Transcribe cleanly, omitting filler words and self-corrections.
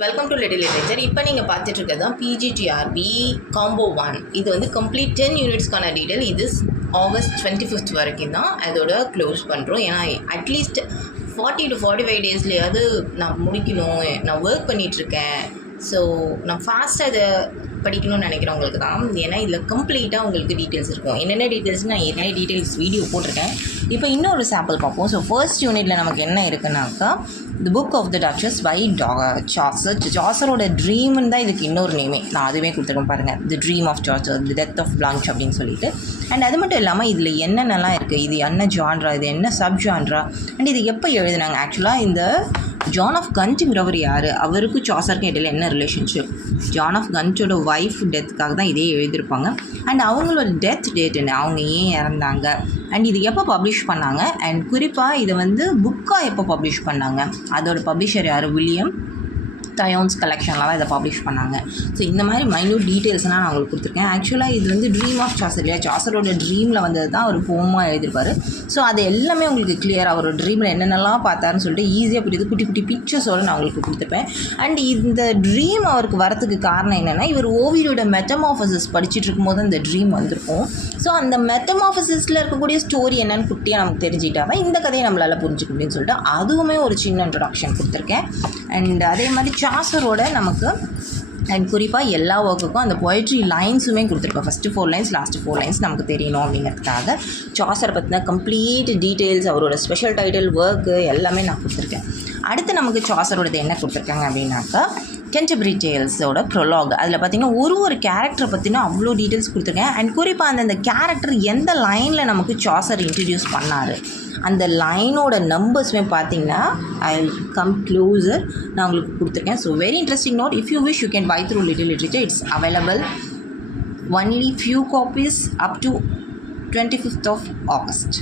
Welcome to little literature. இப்போ நீங்கள் பார்த்துட்டு இருக்கிறது தான் பிஜிடிஆர்பி காம்போ 1. இது வந்து கம்ப்ளீட் 10 யூனிட்ஸ்க்கான டீட்டெயில். இது ஆகஸ்ட் 25th வரைக்கும் தான் அதோட க்ளோஸ் பண்ணுறோம். ஏன்னா அட்லீஸ்ட் 40 to 45 டேஸ்லையாவது நான் முடிக்கணும். நான் ஒர்க் பண்ணிகிட்ருக்கேன். ஸோ நான் ஃபாஸ்ட்டாக இதை படிக்கணும்னு நினைக்கிறவங்களுக்கு தான். ஏன்னா இதில் கம்ப்ளீட்டாக உங்களுக்கு டீட்டெயில்ஸ் இருக்கும். என்னென்ன டீட்டெயில்ஸ் நான் ஏற்கனவே டீட்டெயில்ஸ் வீடியோ போட்டிருக்கேன். இப்போ இன்னொரு சாம்பிள் பார்ப்போம். ஸோ ஃபர்ஸ்ட் யூனிட்டில் நமக்கு என்ன இருக்குன்னாக்கா, the book of the duchess by Chaucer. சாசரோட ட்ரீம்னு தான் இதுக்கு இன்னொரு நேமே. நான் அதுவே கொடுத்துருக்கேன் பாருங்கள், the dream of Chaucer, the death of Blanche அப்படின்னு சொல்லிட்டு. அண்ட் அது மட்டும் இல்லாமல் இதில் என்னென்னலாம் இருக்குது, இது என்ன ஜான்ரா, இது என்ன சப் ஜான்ரா, அண்ட் இது எப்போ எழுதினாங்க. ஆக்சுவலாக இந்த ஜான் ஆஃப் கன்ச்சுங்கிறவர் யார், அவருக்கும் சாசருக்கும் இடையில என்ன ரிலேஷன்ஷிப், ஜான் ஆஃப் கன்ச்சோட ஒய்ஃப் டெத்துக்காக தான் இதே எழுதியிருப்பாங்க. அண்ட் அவங்களோட டெத் டேட் என்ன, அவங்க ஏன் இறந்தாங்க, அண்ட் இது எப்போ பப்ளிஷ் பண்ணாங்க, அண்ட் குறிப்பாக இதை வந்து புக்காக எப்போ பப்ளிஷ் பண்ணாங்க, அதோட பப்ளிஷர் யார், வில்லியம் தயோன்ஸ் கலெக்ஷனில் தான் இதை பப்ளிஷ் பண்ணாங்க. ஸோ இந்த மாதிரி மைன்யூட் டீட்டெயில்ஸ்லாம் நான் உங்களுக்கு கொடுத்துருக்கேன். ஆக்சுவலாக இது வந்து ட்ரீம் ஆஃப் சாசர் இல்லையா, சாசரோட ட்ரீமில் வந்தது தான் ஒரு போமாக எழுதியிருப்பார். ஸோ அது எல்லாமே உங்களுக்கு கிளியராக அவரோட ட்ரீமில் என்னென்னலாம் பார்த்தாருன்னு சொல்லிட்டு ஈஸியாக புரியுது. குட்டி குட்டி பிக்சர்ஸோடு நான் உங்களுக்கு கொடுத்துருப்பேன். அண்ட் இந்த ட்ரீம் அவருக்கு வரத்துக்கு காரணம் என்னென்னா, இவர் ஓவியோட மெட்டமாஃபசிஸ் படிச்சுட்டு இருக்கும்போது அந்த ட்ரீம் வந்திருக்கும். ஸோ அந்த மெட்டமாஃபசிஸில் இருக்கக்கூடிய ஸ்டோரி என்னென்னு குட்டியாக நமக்கு தெரிஞ்சுக்கிட்டா தான் இந்த கதையை நம்மளால் புரிஞ்சுக்க முடியும்னு சொல்லிட்டு அதுவுமே ஒரு சின்ன இன்ட்ரொடக்ஷன் கொடுத்துருக்கேன். அண்ட் அதே மாதிரி சாசரோட நமக்கு அண்ட் குறிப்பாக எல்லா ஒர்க்குக்கும் அந்த பொயட்ரி லைன்ஸுமே கொடுத்துருக்கோம். ஃபஸ்ட்டு 4 லைன்ஸ், லாஸ்ட்டு 4 லைன்ஸ் நமக்கு தெரியணும் அப்படிங்கிறதுக்காக சாசரை பற்றின கம்ப்ளீட் டீட்டெயில்ஸ், அவரோட ஸ்பெஷல் டைட்டில், ஒர்க்கு எல்லாமே நான் கொடுத்துருக்கேன். அடுத்து நமக்கு சாசரோடது என்ன கொடுத்துருக்காங்க அப்படின்னாக்கா, கேன்டர்பரி டேல்ஸோட ப்ரொலாக். அதில் பார்த்திங்கன்னா ஒரு கேரக்டரை பற்றினா அவ்வளோ டீட்டெயில்ஸ் கொடுத்துருக்கேன். அண்ட் குறிப்பாக அந்த கேரக்டர் எந்த லைனில் நமக்கு சாசர் இன்ட்ரடியூஸ் பண்ணார், அந்த லைனோட நம்பர்ஸுமே பார்த்தீங்கன்னா ஐ கம் க்ளோசர் நான் உங்களுக்கு கொடுத்துருக்கேன். So very interesting note. If you wish you can buy through Little Literature. It's available only few copies up to 25th of August.